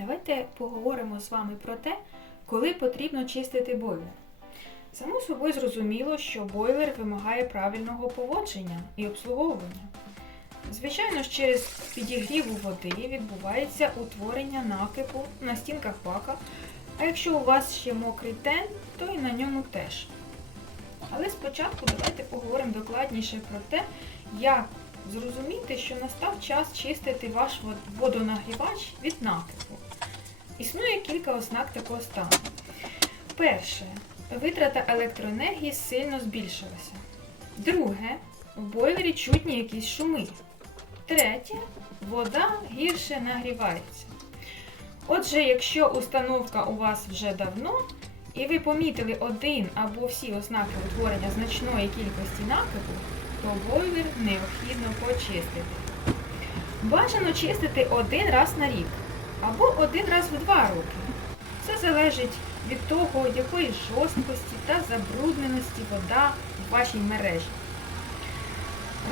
Давайте поговоримо з вами про те, коли потрібно чистити бойлер. Само собою зрозуміло, що бойлер вимагає правильного поводження і обслуговування. Звичайно ж, через підігріву води відбувається утворення накипу на стінках бака, а якщо у вас ще мокрий тен, то і на ньому теж. Але спочатку давайте поговоримо докладніше про те, як зрозуміти, що настав час чистити ваш водонагрівач від накипу. Існує кілька ознак такого стану. Перше, витрата електроенергії сильно збільшилася. Друге, в бойлері чутні якісь шуми. Третє, вода гірше нагрівається. Отже, якщо установка у вас вже давно, і ви помітили один або всі ознаки утворення значної кількості накипу, то бойлер необхідно почистити. Бажано чистити один раз на рік або один раз в два роки. Все залежить від того, якої жорсткості та забрудненості вода в вашій мережі.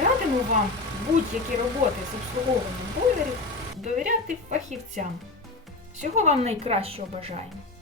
Радимо вам будь-які роботи з обслуговуванням бойлерів довіряти фахівцям. Всього вам найкращого бажаємо!